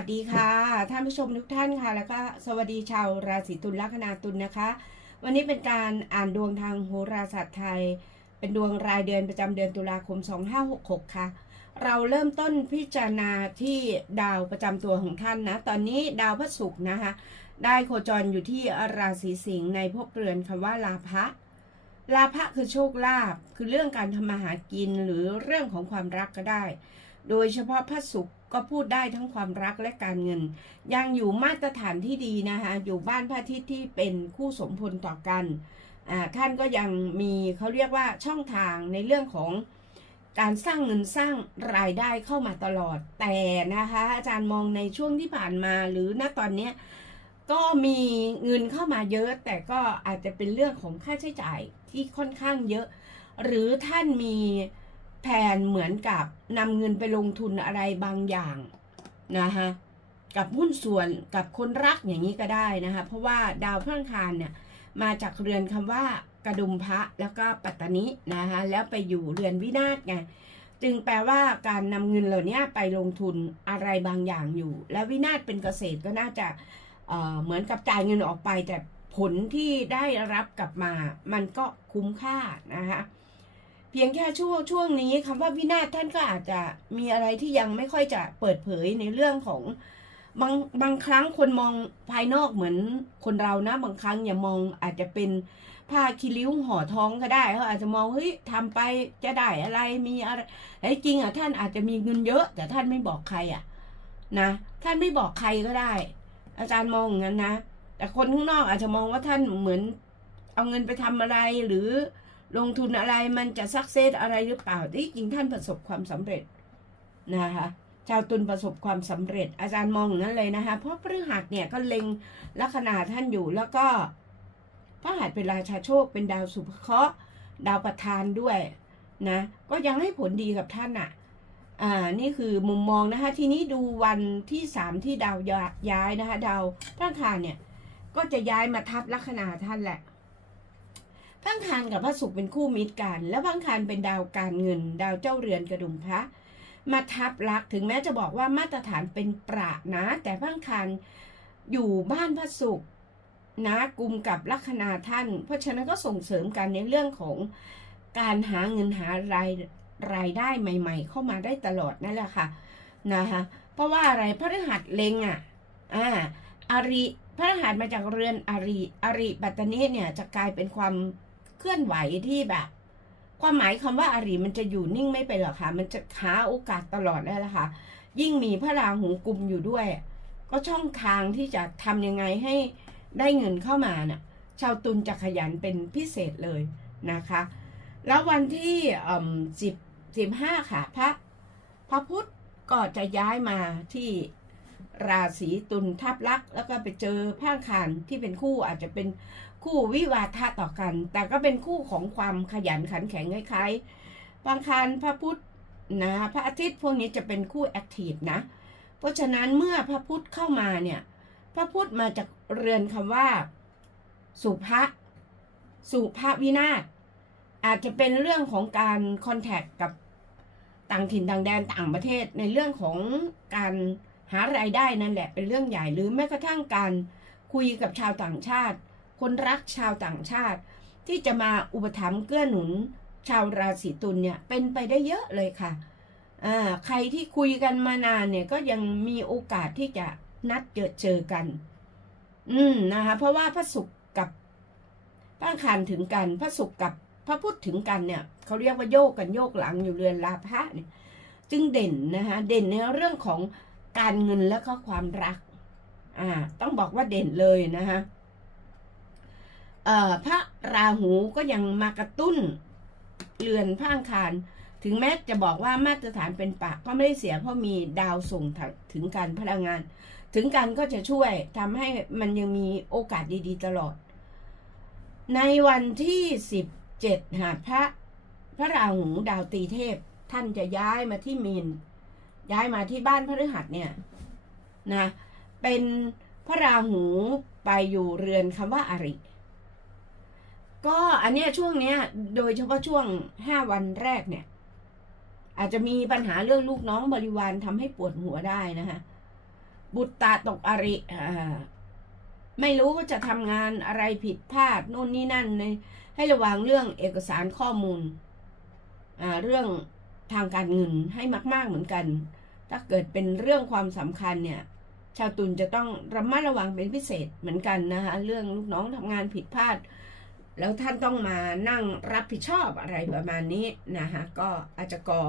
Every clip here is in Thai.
วัสดีค่ะท่านผู้ชมทุกท่านค่ะ แล้วก็สวัสดีชาวราศีตุลลัคนาตุลนะคะ วันนี้เป็นการอ่านดวงทางโหราศาสตร์ไทย เป็นดวงรายเดือนประจำเดือนตุลาคม 2566 ค่ะ เราเริ่มต้นพิจารณาที่ดาวประจำตัวของท่านนะ ตอนนี้ดาวพระศุกร์นะคะ ได้โคจรอยู่ที่ราศีสิงห์ในภพเรือนคำว่าลาภะลาภะคือโชคลาภคือเรื่องการทำมาหากินหรือเรื่องของความรักก็ได้ โดยเฉพาะพระศุกร์ก็พูดได้ทั้งความรักและการเงิน ยังอยู่มาตรฐานที่ดีนะคะอยู่บ้านพระอาทิตย์ที่เป็นคู่สมพลต่อกันท่านก็ยังมีเขาเรียกว่าช่องทางในเรื่องของการสร้างเงินสร้างรายได้เข้ามาตลอดแต่นะคะ อาจารย์มองในช่วงที่ผ่านมาหรือณตอนนี้ก็มีเงินเข้ามาเยอะ แต่ก็อาจจะเป็นเรื่องของค่าใช้จ่ายที่ค่อนข้างเยอะ หรือท่านมี แผนเหมือนกับนำเงินไปลงทุนอะไรบางอย่างนะคะกับหุ้นส่วนกับคนรักอย่างนี้ก็ได้นะคะเพราะว่าดาวพฤหัสเนี่ยมาจากเรือนคำว่ากระดุมพระแล้วก็ปัตตานินะคะแล้วไปอยู่เรือนวินาศไงจึงแปลว่าการนำเงินเหล่านี้ไปลงทุนอะไรบางอย่างอยู่ และวินาศเป็นเกษตรก็น่าจะเเหมือนกับจ่ายเงินออกไป แต่ผลที่ได้รับกลับมา มันก็คุ้มค่านะคะ พียงแค่ช่วงช่วงนี้คำว่าวินาศท่านก็อาจจะมีอะไรที่ยังไม่ค่อยจะเปิดเผยในเรื่องของบางบางครั้งคนมองภายนอกเหมือนคนเรานะ บางครั้งอย่ามองอาจจะเป็นผ้าคีริ้วห่อท้องก็ได้เขาอาจจะมองเฮ้ยทำไปจะได้อะไรมีอะไรแต่จริงอะท่านอาจจะมีเงินเยอะ แต่ท่านไม่บอกใครอะนะท่านไม่บอกใครก็ได้ อาจารย์มองอย่างนั้นนะแต่คนข้างนอกอาจจะมองว่าท่านเหมือนเอาเงินไปทำอะไรหรือ ลงทุนอะไรมันจะสักเซสอะไรหรือเปล่าที่จริงท่านประสบความสำเร็จนะคะชาวตุลประสบความสำเร็จ อาจารย์มองอย่างนั้นเลยนะคะ เพราะพฤหัสเนี่ยก็เล็งลัคนาท่านอยู่แล้วก็พระหัสเป็นราชาโชคเป็นดาวสุภเคราะห์ดาวประธานด้วยนะก็ยังให้ผลดีกับท่านอะอ่านี่คือมุมมองนะคะทีนี้ดูวันที่สามที่ดาวย้ายนะคะดาวพระอังคารเนี่ยก็จะย้ายมาทับลัคนาท่านแหละ พระอังคารกับพระศุกร์เป็นคู่มิตรกัน แล้วพระอังคารเป็นดาวการเงิน ดาวเจ้าเรือนกระดุมพระมาทับลักถึงแม้จะบอกว่ามาตรฐานเป็นประนะ แต่พระอังคารอยู่บ้านพระศุกร์นะกลุ่มกับลัคนาท่าน เพราะฉะนั้นก็ส่งเสริมกันในเรื่องของการหาเงินหารายรายได้ใหม่ ๆ เข้ามาได้ตลอดนั่นแหละค่ะนะคะเพราะว่าอะไรพระฤหัสเลงอะอ่าอาริพระรหัสมาจากเรือนอาริอาริปัตตนีเนี่ยจะกลายเป็นความ เคลื่อนไหวที่แบบ ความหมายคำว่าอาริมันจะอยู่นิ่งไม่เป็นหรอกค่ะ มันจะหาโอกาสตลอดนั่นแหละค่ะ ยิ่งมีพระราหูกุมอยู่ด้วย ก็ช่องทางที่จะทำยังไงให้ได้เงินเข้ามาน่ะ ชาวตุลจะขยันเป็นพิเศษเลยนะคะ แล้ววันที่สิบสิบห้าค่ะพระพระพุธก็จะย้ายมาที่ ราศีตุลทับลักษ์แล้วก็ไปเจอพระอังคารที่เป็นคู่อาจจะเป็นคู่วิวาทะต่อกัน แต่ก็เป็นคู่ของความขยันขันแข็งคล้ายๆพังคารพระพุธนะพระอาทิตย์พวกนี้จะเป็นคู่แอคทีฟนะ เพราะฉะนั้นเมื่อพระพุธเข้ามาเนี่ยพระพุธมาจากเรือนคำว่า สุภะสุภาวินาศอาจจะเป็นเรื่องของการคอนแทคกับต่างถิ่นต่างแดนต่างประเทศในเรื่องของการ หารายได้นั่นแหละเป็นเรื่องใหญ่หรือแม้กระทั่งการคุยกับชาวต่างชาติ คนรักชาวต่างชาติ ที่จะมาอุปถัมภ์เกื้อหนุน ชาวราศีตุลเนี่ยเป็นไปได้เยอะเลยค่ะใครที่คุยกันมานานเนี่ยก็ยังมีโอกาสที่จะนัดเจอเจอกัน อืมนะคะเพราะว่าพระศุกร์กับพระคารถึงกัน พระศุกร์กับพระพุธถึงกันเนี่ยเขาเรียกว่าโยกกันโยกหลังอยู่เรือนลาภะเนี่ยจึงเด่นนะคะเด่นในเรื่องของ การเงินและก็ความรัก อ่า ต้องบอกว่าเด่นเลยนะคะเอ่อพระราหูก็ยังมากระตุ้นเรือนพระอังคาร ถึงแม้จะบอกว่ามาตรฐานเป็นปะก็ไม่ได้เสียเพราะมีดาวส่งถึงการพลังงาน ถึงกันก็จะช่วยทำให้มันยังมีโอกาสดีๆตลอด ในวันที่สิบเจ็ดหาพระพระราหูดาวตีเทพ ท่านจะย้ายมาที่มีน ย้ายมาที่บ้านพระฤหัสเนี่ยนะเป็นพระราหูไปอยู่เรือนคำว่าอาริ ก็อันเนี้ยช่วงเนี้ยโดยเฉพาะช่วงห้าวันแรกเนี่ย อาจจะมีปัญหาเรื่องลูกน้องบริวารทำให้ปวดหัวได้นะคะบุตรตาตกอริอไม่รู้ว่าจะทำงานอะไรผิดพลาดโน่นนี่นั่นในให้ระวังเรื่องเอกสารข้อมูล เรื่องทางการเงินให้มาก ๆเหมือนกัน ถ้าเกิดเป็นเรื่องความสำคัญเนี่ยชาวตุลจะต้องระมัดระวังเป็นพิเศษเหมือนกันนะคะเรื่องลูกน้องทำงานผิดพลาด แล้วท่านต้องมานั่งรับผิดชอบอะไรประมาณนี้นะคะก็อาจจะก่อ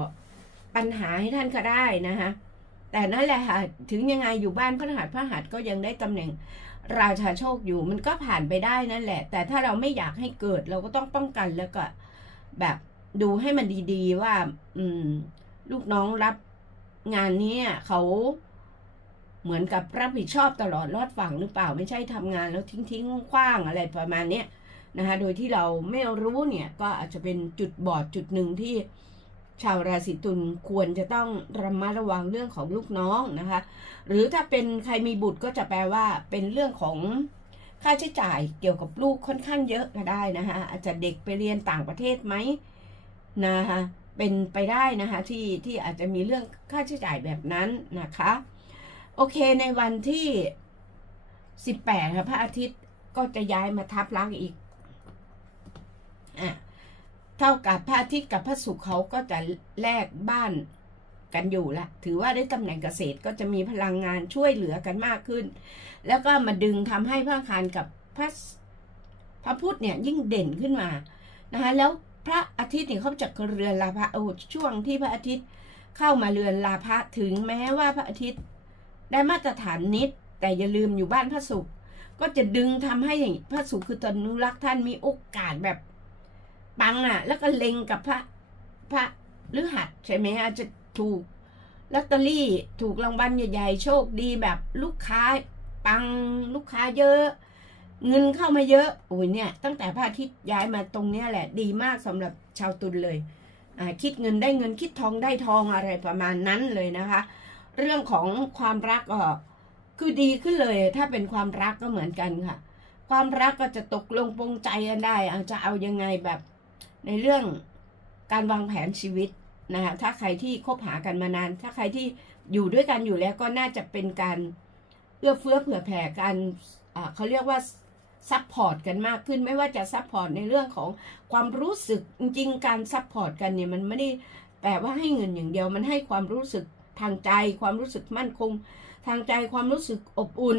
ปัญหาให้ท่านก็ได้นะคะแต่นั่นแหละค่ะถึงยังไงอยู่บ้านพระหัสพระหัสก็ยังได้ตำแหน่งราชาโชคอยู่มันก็ผ่านไปได้นั่นแหละ แต่ถ้าเราไม่อยากให้เกิดเราก็ต้องป้องกันแล้วก็แบบดูให้มันดีๆว่า อืม ลูกน้องรับ งานนี้เขาเหมือนกับรับผิดชอบตลอดรอดฝั่งหรือเปล่าไม่ใช่ทำงานแล้วทิ้งทิ้งคว้างๆอะไรประมาณเนี้ยนะคะโดยที่เราไม่รู้เนี่ยก็อาจจะเป็นจุดบอดจุดหนึ่งที่ชาวราศีตุลควรจะต้องระมัดระวังเรื่องของลูกน้องนะคะ หรือถ้าเป็นใครมีบุตรก็จะแปลว่าเป็นเรื่องของค่าใช้จ่ายเกี่ยวกับลูกค่อนข้างเยอะก็ได้นะคะอาจจะเด็กไปเรียนต่างประเทศไหมนะคะ เป็นไปได้นะคะที่ที่อาจจะมีเรื่องค่าใช้จ่ายแบบนั้นนะคะ โอเคในวันที่ 18ค่ะพระอาทิตย์ก็จะย้ายมาทับลักษณ์อีกอะเท่ากับพระอาทิตย์กับพระศุกร์เขาก็จะแลกบ้านกันอยู่ละถือว่าได้ตำแหน่งเกษตรก็จะมีพลังงานช่วยเหลือกันมากขึ้น แล้วก็มาดึงทำให้พระคารกับพระพระพุธเนี่ยยิ่งเด่นขึ้นมานะคะแล้ว ระอาทิตย์เนี่ยเขาจะเรือนลาภะโอ้ช่วงที่พระอาทิตย์เข้ามาเรือนลาภะถึงแม้ว่าพระอาทิตย์ได้มาตรฐานนิด แต่อย่าลืมอยู่บ้านพระศุกร์ก็จะดึงทำให้พระศุกร์คือตนุรักษ์ท่านมีโอกาสแบบปังอะ แล้วก็เล็งกับพระพระฤหัสใช่ไหมอาจจะถูกลอตเตอรี่ถูกรางวัลใหญ่ ๆ โชคดีแบบลูกค้าปังลูกค้าเยอะ เงินเข้ามาเยอะโอ้ยเนี่ย ตั้งแต่พระอาทิตย์ย้ายมาตรงเนี้ยแหละ ดีมากสำหรับชาวตุลเลยอ่าคิดเงินได้เงินคิดทองได้ทองอะไรประมาณนั้นเลยนะคะ เรื่องของความรักก็คือดีขึ้นเลย ถ้าเป็นความรักก็เหมือนกันค่ะ ความรักก็จะตกลงปรงใจกันได้อาจจะเอายังไงแบบในเรื่องการวางแผนชีวิตนะคะถ้าใครที่คบหากันมานาน ถ้าใครที่อยู่ด้วยกันอยู่แล้วก็น่าจะเป็นการเอื้อเฟื้อเผื่อแผ่กันอ่าเขาเรียกว่า ซัพพอร์ตกันมากขึ้นไม่ว่าจะซัพพอร์ตในเรื่องของความรู้สึกจริงการซัพพอร์ตกันเนี่ยมันไม่ได้แปลว่าให้เงินอย่างเดียวมันให้ความรู้สึกทางใจความรู้สึกมั่นคง ทางใจความรู้สึกอบอุ่น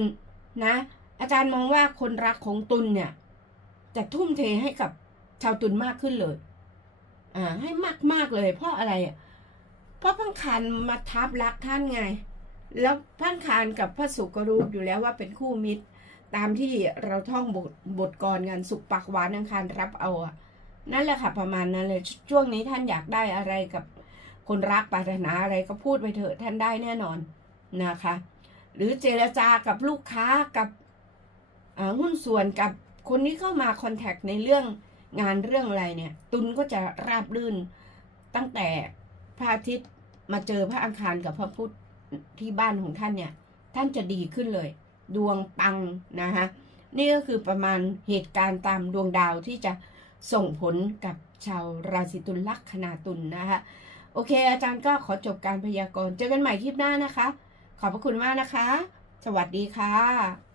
นะอาจารย์มองว่าคนรักของตุลเนี่ยจะทุ่มเทให้กับชาวตุลมากขึ้นเลยอ่าให้มากมากๆเลย เพราะอะไรอะเพราะพังคารมาทับรักท่านไง แล้วพังคารกับพระสุกรู้อยู่แล้วว่าเป็นคู่มิตร ตามที่เราท่องบทบทกรกันสุขปากหวานอังคารรับเอาอะนั่นแหละค่ะประมาณนั้นเลยช่วงนี้ท่านอยากได้อะไรกับคนรักปรารถนาอะไรก็พูดไปเถอะท่านได้แน่นอนนะคะ หรือเจรจากับลูกค้ากับหุ้นส่วนกับคนที่เข้ามาคอนแทคในเรื่องงานเรื่องอะไรเนี่ย ตุนก็จะราบรื่นตั้งแต่พระอาทิตย์มาเจอพระอังคารกับพระพุธที่บ้านของท่านเนี่ย ท่านจะดีขึ้นเลย ดวงปังนะคะนี่ก็คือประมาณเหตุการณ์ตามดวงดาวที่จะส่งผลกับชาวราศีตุลลัคนาตุลนะคะโอเค อาจารย์ก็ขอจบการพยากรณ์เจอกันใหม่คลิปหน้านะคะ ขอบพระคุณมากนะคะ สวัสดีค่ะ